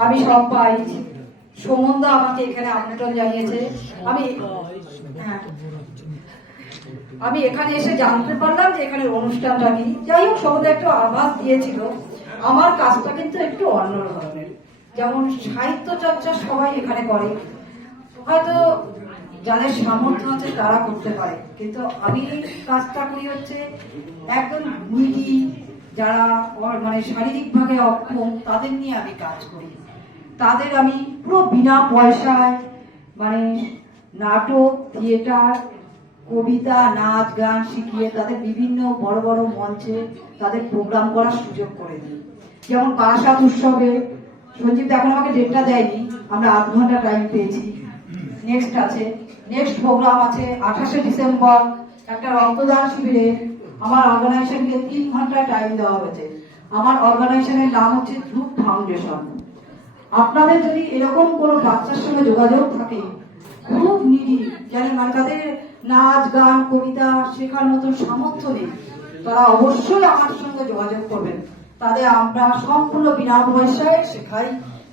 আমি সব পাই। সুমনদা আমাকে এখানে আমন্ত্রণ জানিয়েছে। আমি হ্যাঁ। আমি এখানে এসে জানতে পারলাম যে এখানে অনুষ্ঠানটা কি। যাই হোক সবাই একটু আভাস দিয়েছিল। আমার কাজটা কিন্তু একটু অন্য ধরনের। যেমন সাহিত্য চর্চা সবাই এখানে করে। হয়তো যাদের সামর্থ্য আছে তারা করতে পারে। কিন্তু আমি কাজটা করি হচ্ছে একদম নিডি যারা মানে শারীরিকভাবে অক্ষম, তাদের নিয়ে আমি কাজ করি। তাদের আমি পুরো বিনা পয়সায় মানে নাটক, থিয়েটার, কবিতা, নাচ, গান শিখিয়ে তাদের বিভিন্ন বড় বড় মঞ্চে তাদের প্রোগ্রাম করার সুযোগ করে দিই। যেমন বারাসাত উৎসবে, সঞ্জীব এখন আমাকে ডেটটা দেয়নি, আমরা আধ ঘণ্টা টাইম পেয়েছি। নেক্সট আছে নেক্সট প্রোগ্রাম আছে আঠাশে ডিসেম্বর, একটা রক্তদান শিবিরে। আমার অর্গানাইজেশনকে তিন ঘণ্টা টাইম দেওয়া হয়েছে। আমার অর্গানাইজেশনের নাম হচ্ছে ধ্রুব ফাউন্ডেশন আপনাদের যদি এরকম কোনো বাচ্চার সঙ্গে যোগাযোগ থাকে, খুব নিডি যারা মানে তাদের নাচ, গান, কবিতা শেখার মতো সামর্থ্য নেই, তারা অবশ্যই আমার সঙ্গে যোগাযোগ করবেন। তাদের আমরা সম্পূর্ণ বিনা পয়সায় শেখাই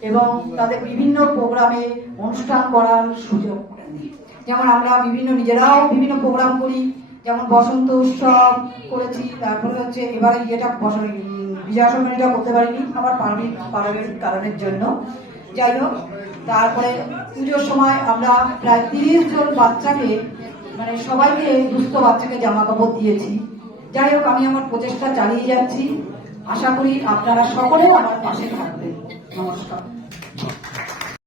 এবং তাদের বিভিন্ন প্রোগ্রামে অনুষ্ঠান করার সুযোগ যেমন আমরা বিভিন্ন নিজেরাও বিভিন্ন প্রোগ্রাম করি যেমন বসন্ত উৎসব করেছি, তারপরে হচ্ছে এবারে ইয়েটা বসন্ত বিজয়া সম্মেলনটা করতে পারিনি, আমার পারিবারিক পারিবারিক কারণের জন্য। যাই হোক, তারপরে পুজোর সময় আমরা প্রায় তিরিশ জন বাচ্চাকে মানে সবাইকে দুস্থ বাচ্চাকে জামা কাপড় দিয়েছি। যাই হোক, আমি আমার প্রচেষ্টা চালিয়ে যাচ্ছি। আশা করি আপনারা সকলেও আমার পাশে থাকবেন। নমস্কার।